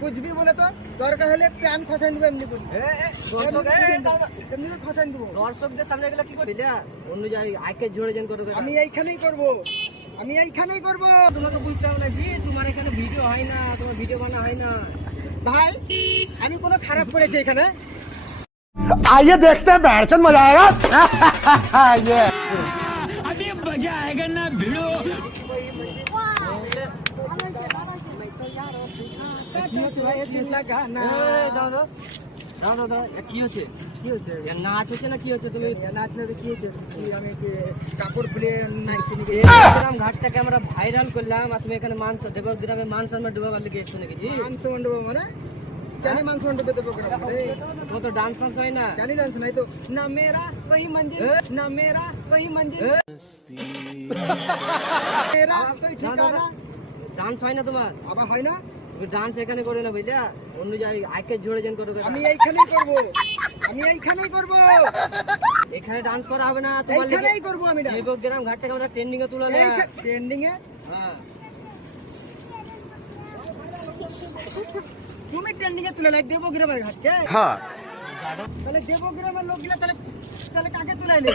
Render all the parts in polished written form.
कुछ भी बोले तो দরকার হলে প্যান খসাই দিব এমনি করি এমনি করে খসাই দিব দর্শকদের সামনে গেলে কি করবি অন্য জায়গায় আইকে জোরে যেন করে আমি এইখানেই করব তোমাকে বুঝতে হবে না জি তোমার এখানে ভিডিও হয় না তোমার ভিডিও বানা হয় না ভাই আমি কোনো খারাপ করেছি এখানে आइए देखते हैं बैठचंद मजा आएगा ये अभी मजा आएगा ना भिड़ो কি হচ্ছে নাচ হচ্ছে না কি হচ্ছে তুমি নাচ না কি হচ্ছে আমি কাপড় খুলে নাচছি নাকি গ্রাম ঘাটটাকে আমরা ভাইরাল করলাম আর তুমি এখানে মাংস দেবো গ্রামে মাংস আমরা ডুবাবার লেগে এসছো নাকি জি মাংস মন্ডপ মানে কেন মাংস মন্ডপ দেবো ও তো ডান্স ফান্স হয় না কেন ডান্স নাই তো না মেরা कोई मंजिल ना मेरा कोई मंजिल मेरा कोई ठिकाना ডান্স হয় না তোমার আবার হয় না তুমি ডান্স এখানে করে না বুঝলা অন্য জায়গায় আইকে জোরে যেন করে আমি এইখানেই করব এখানে ডান্স করা হবে না তোমার এইখানেই করব আমি এই গ্রাম ঘাট থেকে আমরা ট্রেন্ডিং এ তুলে ট্রেন্ডিং এ হ্যাঁ তুমি ট্রেন্ডিং এ তুলে লাগ দেবগ্রামের ঘাটকে हाँ তাহলে দেবগ্রামের লোকগুলা তাহলে কাকে তুলাইলে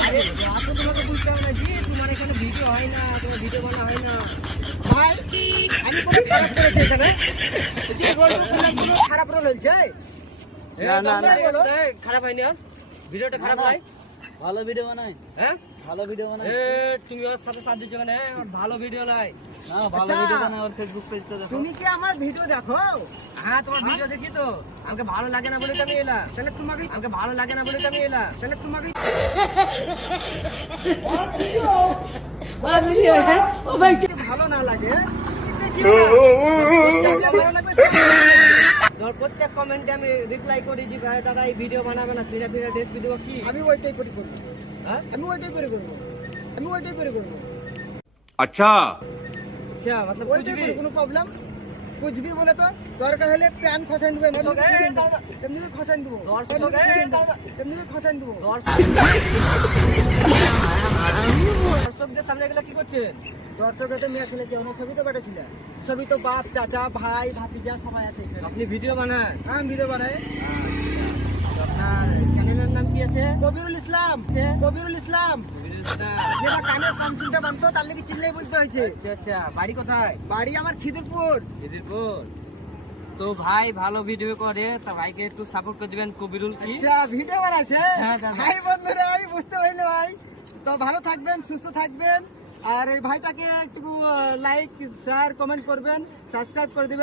আরে আপনি তোমাকে বুঝতে হবে না জি তোমার এখানে ভিডিও হয় না তোমার ভিডিও বানা হয় না ভাই আমি কোনো খারাপ করেছি এখানে যে রোল খারাপ রোল হয়েছে খারাপ হয়নি আর ভিডিওটা খারাপ হয় ভালো ভিডিও বানায় হ্যাঁ ভালো ভিডিও বানায় তুমি ওর সাথে সাথ দিচ্ছ কেন ওর ভালো ভিডিও নাই না ভালো ভিডিও বানায় ওর ফেসবুক পেজটা দেখো তুমি কি আমার ভিডিও দেখো হ্যাঁ তোমার ভিডিও দেখি তো আমাকে ভালো লাগে না বলে তো আমি এলাম তাহলে তোমাকে আমাকে ভালো লাগে না বলে তো আমি এলাম তাহলে তোমাকে যদি ভালো না লাগে ভালো লাগবে ধর প্রত্যেক কমেন্টে আমি রিপ্লাই করি যে ভাই দাদা এই ভিডিও বানাবে না ছিঁড়া ফিরা ড্রেস ভিডিও কি আমি ওইটাই করে করবো হ্যাঁ আমি ওইটাই করে করবো अच्छा আচ্ছা मतलब कुछ ওইটাই भी করে কোনো প্রবলেম कुछ भी बोले तो দরকার হলে প্যান খসাই দিব এমনি করে খসাই দিব এমনি করে খসাই দিব দর্শকদের সামনে গেলে কি করছেন দর্শকের তো মেয়ে ছেলে কেউ না সবই তো বেটা ছিল সবই তো বাপ চাচা ভাই ভাতিজা সবাই আছে এখানে। আপনি ভিডিও বানান হ্যাঁ আমি ভিডিও বানাই আপনার চ্যানেলের নাম কি আছে কবিরুল ইসলাম যেটা কানে কম শুনতে বানতো তার লেগে চিল্লাই বলতে হয়েছে আচ্ছা আচ্ছা বাড়ি কোথায় বাড়ি আমার খিদিরপুর দিদিরপুর তো ভাই ভালো ভিডিও করে তা ভাইকে একটু সাপোর্ট করে দিবেন কবিরুল কি আচ্ছা ভিডিও বানাচ্ছে হ্যাঁ, দাদা। ভাই বন্ধুরা আমি বুঝতে পারিনি ভাই তো ভালো থাকবেন সুস্থ থাকবেন আর এই ভাইটাকে একটু লাইক শেয়ার কমেন্ট করবেন সাবস্ক্রাইব করে দিবেন